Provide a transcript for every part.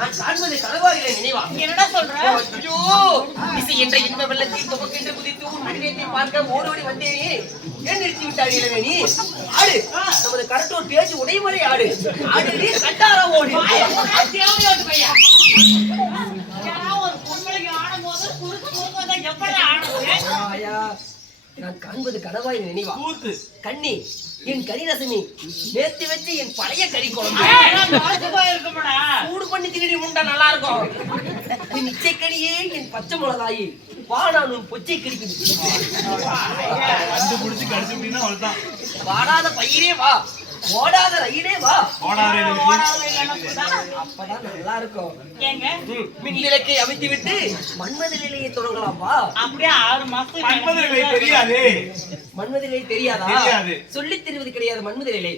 நான் காண்பது கனவாகிறேன் நினைவா? என்னடா சொல்ற? ஐயோ, இசை என்ற இன்ப வெள்ளத்தில் துவக்கின்ற குதித்து உன் மனிதத்தை பார்க்க ஓடோடி வந்தேனே, ஏன் நிறுத்தி விட்டார்கள் நீ? ஆடு, நமது கரட்டூர் பேச்சு உடைமுறை ஆடு. ஆடு நீ கட்டாரா ஓடு. தேவையோட்டு பையா. ஒரு பொம்பளைக்கு ஆடும் போது குறுக்கு எப்படி ஆடுது? நான் காண்பது கனவாய் நினைவா? கண்ணி, என் கரிரசமி நேத்து வச்சு என் பழைய கறி குழம்பு சூடு பண்ணி திணறி உண்டா நல்லா இருக்கும். என் நிச்சயக்கடியே என் பச்சை மிளகாயி வாடான் உன் பொச்சை கடிக்குது. வாடாத பயிரே வா, ஓடாத ரயிலே வா, அப்பதான் நல்லா இருக்கும். மின்விளக்கை அமைத்து விட்டு மன்மத நிலையை தொடங்கலாம் வா. அப்படியே 6 மாசம் மன்மத நிலை தெரியாதா? சொல்லி தெரிவது கிடையாது மன்மத நிலை.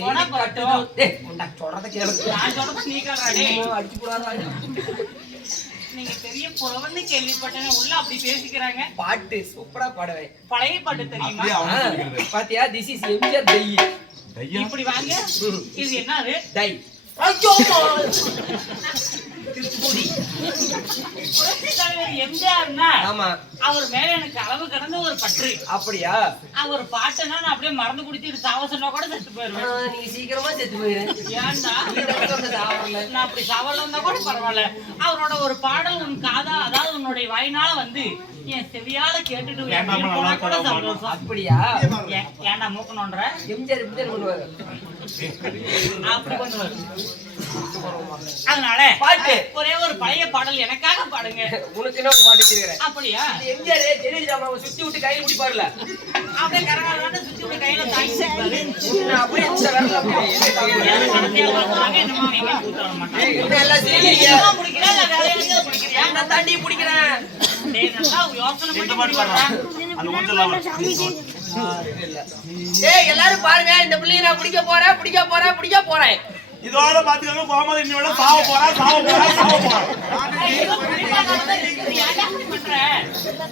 சொல்றத நீங்க பெரிய புலவன்னு கேள்விப்பட்டேன். உள்ள அப்படி பேசிக்கிறாங்க. பாட்டு சூப்பரா பாடுவேன். பழைய பாட்டு தெரியுமா? பாத்தியா? This is MGR tie. இப்படி வாங்க. இது என்னது? டை. ஐயோ எம்ஜிஆர்னா ஆமா, அவர் மேல எனக்கு அளவு கடந்த ஒரு பற்று. அப்படியா? அவர் பாட்டுனா நான் அப்படியே மறந்து குடிச்சிட்டு சாவ சொன்னா கூட செத்து போயிருவேன். நீ சீக்கிரமா செத்து போயிரு. ஏன்டா நான் அப்படி சாவல இருந்தா கூட பரவாயில்ல. அவரோட ஒரு பாடல் உன் காதா, அதாவது உன்னுடைய வாயினால வந்து என் செவியால கேட்டுட்டு கூட சந்தோஷம். அப்படியா? ஏன்டா மூக்கணுன்ற? எம்ஜிஆர் இப்படிதான் பண்ணுவாரு. அப்படி பண்ணுவாரு. அதனால பாட்டு ஒரே ஒரு பழைய பாடல் எனக்காக பாடுங்க. உனக்கு என்ன ஒரு பாட்டு வச்சிருக்கேன். அப்படியா? எம்ஜிஆர் ஜெயலலிதா சுத்தி விட்டு கையில பிடிப்பாருல, அப்படியே கரகாரத்தை சுத்தி விட்டு கையில தாங்கி அப்படியே இந்த விரல்ல நான் தாண்டி பிடிக்கிறேன். எல்லாரும் பாருங்க, இந்த பிள்ளைய நான் பிடிக்க போறேன் பிடிக்க போறேன் பிடிக்க போறேன். இதோட பாத்துக்கோங்க, கோமதி இன்னோட சாவ போறா சாவ போறா சாவ போறா.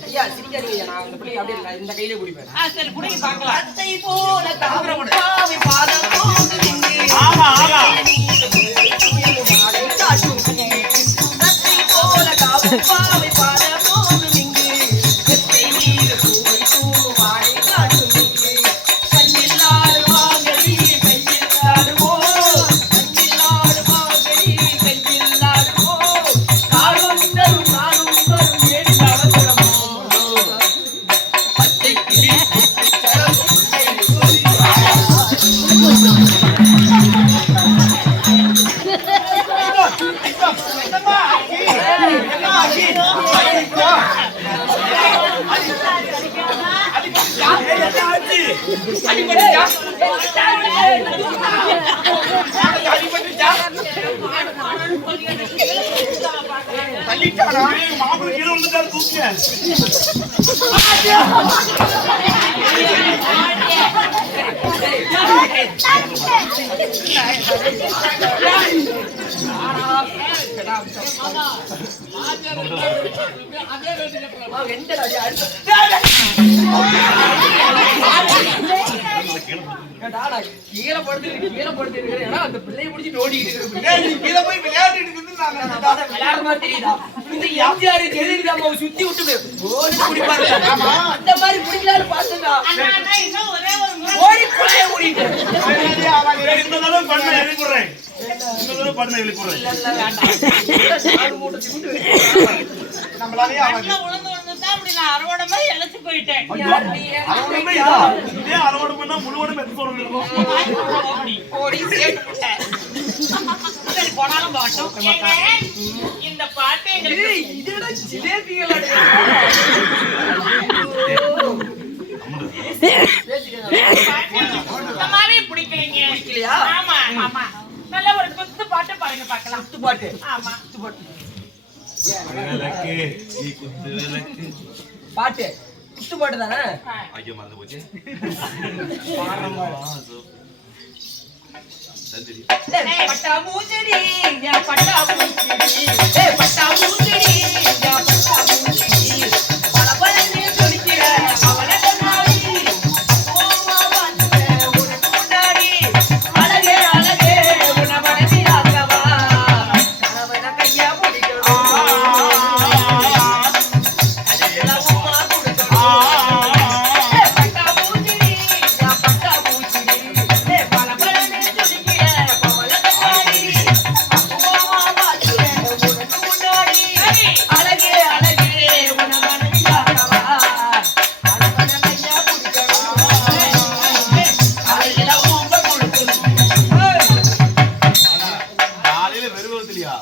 ஐயா சிரிக்காதீங்க, நான் இந்த பிள்ளைய அப்படியே இந்த கையிலே பிடிப்பேன். சரி குடிங்க பார்க்கலாம். அத்தை போல தாவரம் பாவி பாதம் போது நின்று ஆமா ஆமா அத்தை போல தாவரம் பாவி பாதம் போது நின்று எத்தை நீர் பூவை பூ வாழை காட்டும் நின்று கண்ணில்லாத வாங்கடி கையில்லாடுமோ, கண்ணில்லாத வாங்கடி கையில்லாடுமோ, காலும் தரும் நானும் தரும் ஏன் அவசரமோ, பச்சை கிளி அடிபட்டுச்சா? தள்ளிட்டானா மாப்பிள்ளை கீழே வந்துட்டாரு தூக்கிய கீழே படுத்து அந்த பிள்ளைய பிடிச்சி ஓடிக்கிட்டு கீழே போய் விளையாடிட்டு இருக்குது விளையாடுமா தெரியுதா? இந்த எம்ஜிஆர் ஜெயலலிதா சுத்தி விட்டு குடிப்பாரு. அந்த மாதிரி குடிக்கலான்னு பார்த்தா ஓடி குழைய ஓடிட்டு இந்த தடவை பண்ண எழுப்பிடுறேன் இந்த தடவை பண்ண எழுப்பிடுறேன் நம்மளாலே அறுவடை மாதிரி இழைச்சு போயிட்டேன். இதே அறுவடை பண்ணா முழுவதும் எத்த சொல்றது இருக்கும் சரி போனாலும் பாட்டும் இந்த பாட்டு சுத்தமாவே பிடிக்கலைங்க. ஆமா ஆமா நல்ல ஒரு குத்து பாட்டு பாருங்க பார்க்கலாம். குத்து பாட்டு. ஆமா குத்து பாட்டு. பாட்டு குத்து பாட்டு தானே? ஐயோ மறந்து போச்சு பட்டா மூச்சடி பட்டா மூச்சடி பட்டா மூச்சடி பட்டா மூச்சடி பல பலன்னு சொல்லிக்கிற அவனை கொண்டாடி உனக்கு முன்னாடி அழகே அழகே உன்னை மனசிலாக்கவா கணவன கையா முடிக்கணும் அதுல உமா கொடுக்கணும் பட்டா மூச்சடி பட்டா மூச்சடி பல பலன்னு சொல்லிக்கிற அவனை கொண்டாடி உனக்கு முன்னாடி அழகே அழகே உன்னை மனசிலாக்கவா கணவன கையா முடிக்கணும் அதுல உமா கொடுக்கணும். காலையில வெறுவதில்லையா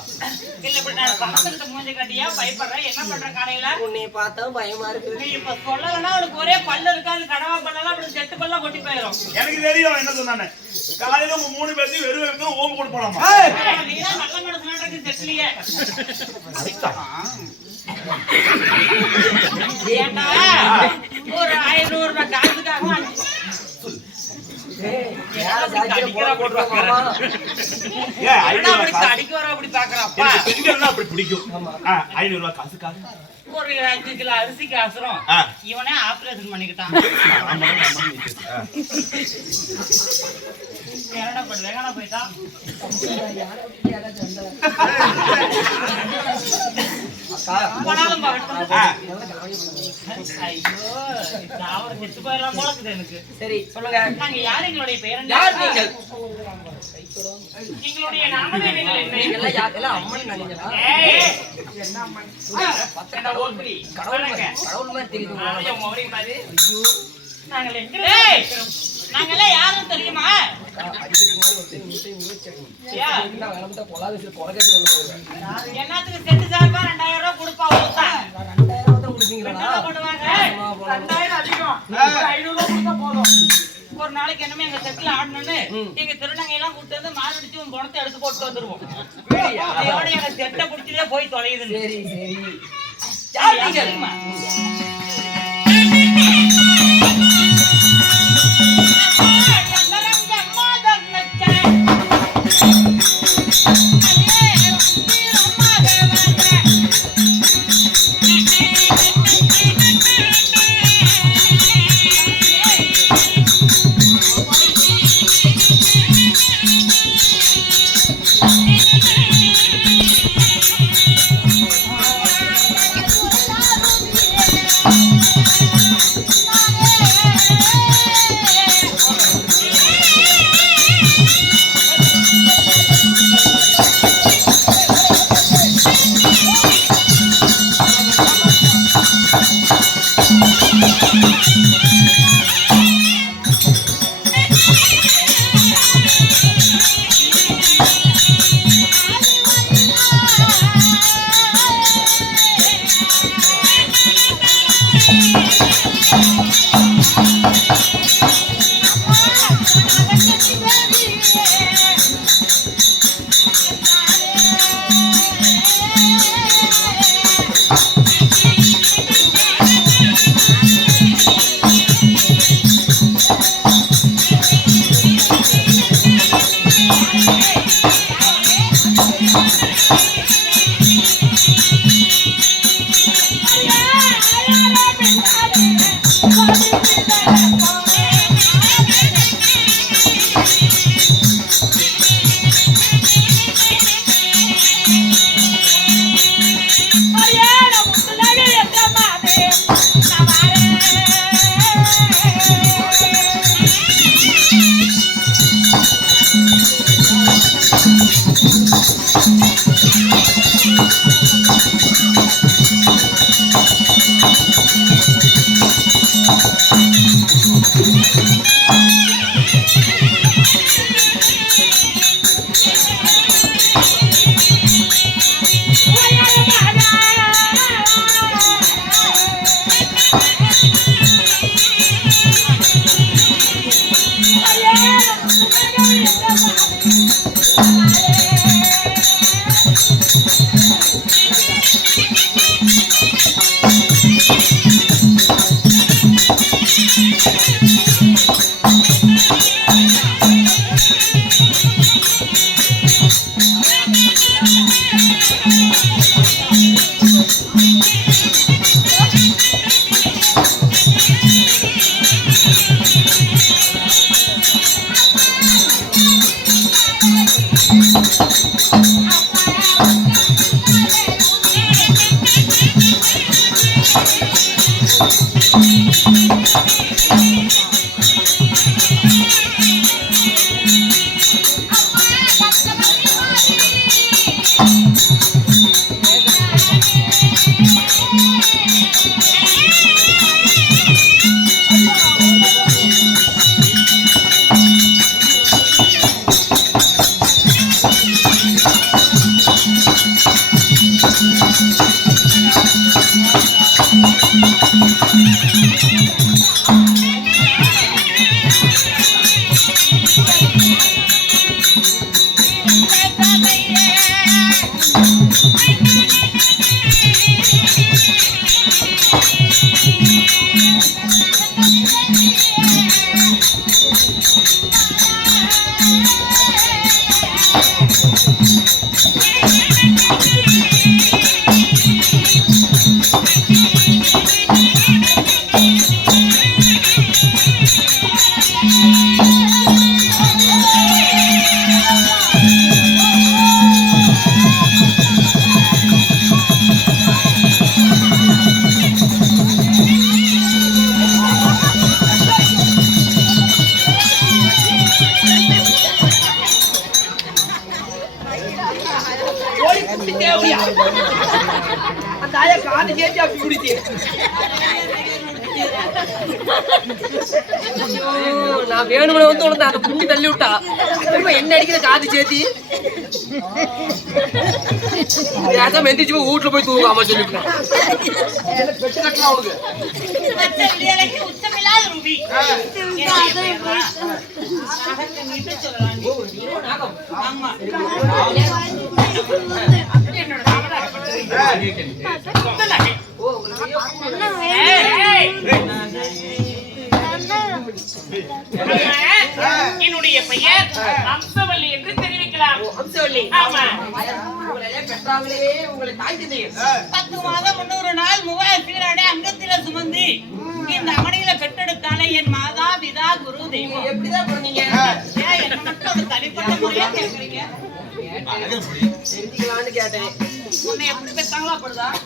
இல்ல இப்படி நான் பக்கத்துல மூஞ்சி கட்டியா பயப்படுறேன். என்ன பண்றேன் காலையில உன்னை பார்த்தா பயமா இருக்கு. நீ இப்ப சொல்லலன்னா உனக்கு ஒரே பல்லு இருக்காது. கடவா பல்லெல்லாம் அப்படி செட்டு பல்லாம் கொட்டி போயிடும். எனக்கு தெரியும் என்ன சொன்னானே காலையில உங்க 3 பேர்த்தையும் வெறும் வெறும் ஓம்பு போட்டு போலாமா நீதான் நல்ல மனசுல செட்லியே ஏண்டா ஒரு 500 ரூபாய் காசுக்காக அடிக்க வர அப்படி பாக்குறாப்பா. பெண்கள்னா அப்படி பிடிக்கும் 500 ரூபாய் காசுக்காக ஒரு 5 கிலோ அரிசிக்கு அவசரம் இவனே ஆபரேஷன் பண்ணிக்கிட்டான். வேகனா போயிட்டான். போனாலும் ஐயோ அவரை செத்து போயிடலாம் போல இருக்குது எனக்கு. சரி சொல்லுங்க. நாங்க யார்? எங்களுடைய பெயர் யார் நீங்கள்? எங்களுடைய நாமதேவிகள் என்ன? எல்லாம் யார்? எல்லாம் அம்மன் நினைக்கிறா? கடவுள் மாதிரி தெரியுது. நாங்கள் நாங்கெல்லாம் யாரும் தெரியுமா? என்னத்துக்கு செட்டு சார்பா 2000 ரூபாய் கொடுப்பா. பண்ணுவாங்க 2000 அதிகம் 500 ரூபாய் கொடுத்தா போதும். ஒரு நாளைக்கு என்னமே எங்க செட்டில் ஆடணும்னு எங்க திருநங்கை எல்லாம் கூட்டு வந்து மாரடிச்சு உன் பணத்தை எடுத்து போட்டு வந்துருவோம். அதோட எங்க செட்டை குடிச்சுட்டே போய் தொலையுது. சரி சரி தெரியுமா? காப்பி குடிச்சு நான் வேணும்னு வந்து உனக்கு அந்த புண்ணி தள்ளி விட்டா என்ன அடிக்கிற காது சேர்த்தி ஏதாவது மெந்திச்சு போய் வீட்டுல போய் தூங்காம சொல்லிவிட்டேன் பெட்டு கட்டலாம் உனக்கு உச்சமில்லாத ரூபி ஆமா என்னுடைய பெயர் அம்சவல்லி என்று தெரிவிக்கலாம். அம்சவல்லி ஆமா. பெற்றாங்களே உங்களை தாய்க்கு 10 மாதம் 300 நாள் 3000 சீராடை அங்கத்தில சுமந்து இந்த அமணியில பெற்றெடுத்தாலே என் மாதா பிதா குரு தெய்வம். எப்படிதான் பண்ணீங்க? என்ன மட்டும் ஒரு தனிப்பட்ட முறையா கேக்குறீங்க? தெரிஞ்சுக்கலான்னு கேட்டேன். உன்னை எப்படி பெற்றாங்களோ அப்படிதான்.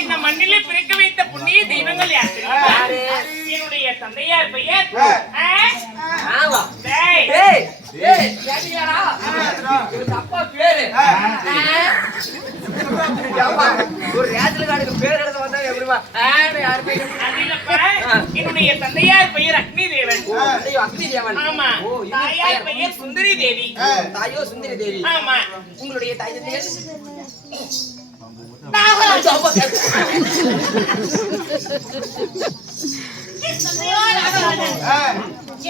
இந்த மண்ணிலே பிறக்க வைத்த புண்ணிய தெய்வங்கள் யார்? என்னுடைய தந்தையார் பெயர் அப்பா பேரு ஏப்பா, ஒரு ரேஷன் கார்டுக்கு பேர் எழுத வந்தா எப்படிமா யாருமே அது இல்லப்பா, என்னுடைய தந்தையார் பெயர் அக்னி தேவன். ஐயோ அக்னி தேவன். ஆமா. ஓ, இது தாயார் பெயர் சுந்தரி தேவி. தாயோ சுந்தரி தேவி. ஆமா. உங்களுடைய தாய் தந்தையர் நாகராஜா. அப்பா, என் தந்தையார் நாகராஜன்.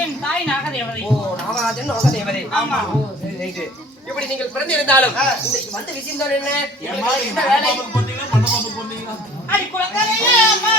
என் தாய் நாகதேவதை. ஓ நாகராஜன் நாகதேவதை. ஆமா. ஓ சரி ரைட்டு. இப்படி நீங்கள் பிறந்திருந்தாலும் இன்னைக்கு வந்த விஷயம் தான் என்ன? என்ன வேலை? போட்டீங்களா பண்ண போட்டீங்களா அடி குலக்கரையே அம்மா